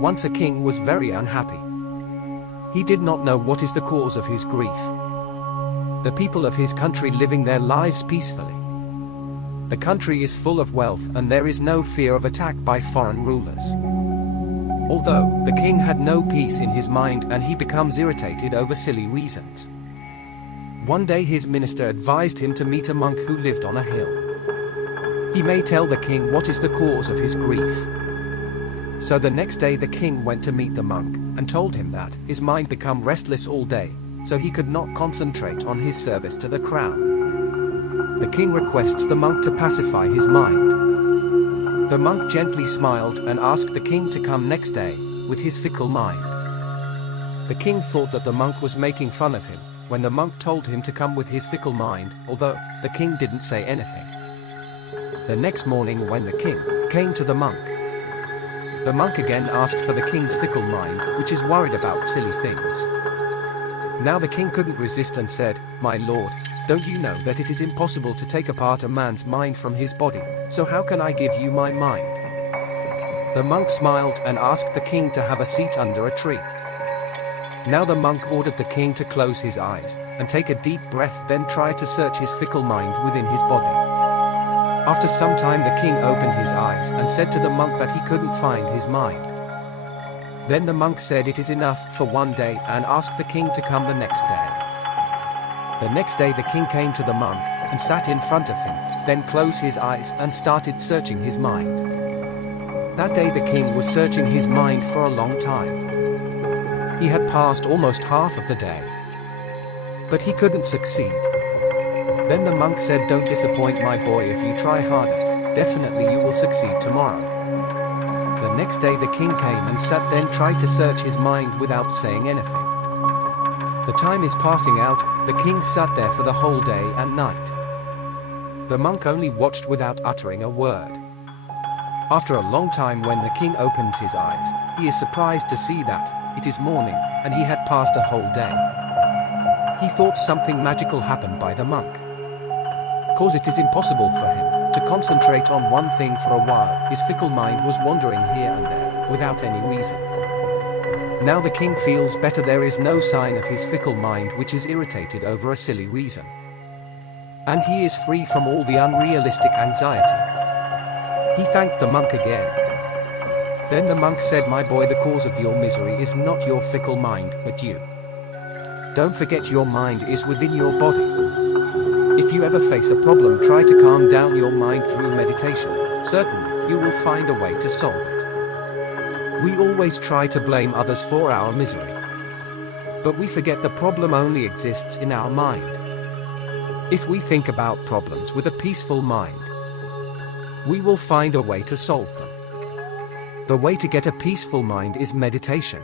Once a king was very unhappy. He did not know what is the cause of his grief. The people of his country living their lives peacefully. The country is full of wealth and there is no fear of attack by foreign rulers. Although, the king had no peace in his mind and he becomes irritated over silly reasons. One day his minister advised him to meet a monk who lived on a hill. He may tell the king what is the cause of his grief. So the next day the king went to meet the monk, and told him that his mind became restless all day, so he could not concentrate on his service to the crown. The king requests the monk to pacify his mind. The monk gently smiled and asked the king to come next day, with his fickle mind. The king thought that the monk was making fun of him, when the monk told him to come with his fickle mind, although the king didn't say anything. The next morning when the king came to the monk again asked for the king's fickle mind, which is worried about silly things. Now the king couldn't resist and said, "My lord, don't you know that it is impossible to take apart a man's mind from his body, so how can I give you my mind?" The monk smiled and asked the king to have a seat under a tree. Now the monk ordered the king to close his eyes, and take a deep breath, then try to search his fickle mind within his body. After some time the king opened his eyes and said to the monk that he couldn't find his mind. Then the monk said it is enough for one day and asked the king to come the next day. The next day the king came to the monk, and sat in front of him, then closed his eyes and started searching his mind. That day the king was searching his mind for a long time. He had passed almost half of the day. But he couldn't succeed. Then the monk said, "Don't disappoint my boy, if you try harder, definitely you will succeed tomorrow." The next day the king came and sat, then tried to search his mind without saying anything. The time is passing out, the king sat there for the whole day and night. The monk only watched without uttering a word. After a long time when the king opens his eyes, he is surprised to see that it is morning, and he had passed a whole day. He thought something magical happened by the monk. Cause it is impossible for him to concentrate on one thing for a while. His fickle mind was wandering here and there, without any reason. Now the king feels better, there is no sign of his fickle mind which is irritated over a silly reason. And he is free from all the unrealistic anxiety. He thanked the monk again. Then the monk said, "My boy, the cause of your misery is not your fickle mind, but you. Don't forget your mind is within your body. If you ever face a problem, try to calm down your mind through meditation. Certainly, you will find a way to solve it." We always try to blame others for our misery. But we forget the problem only exists in our mind. If we think about problems with a peaceful mind, we will find a way to solve them. The way to get a peaceful mind is meditation.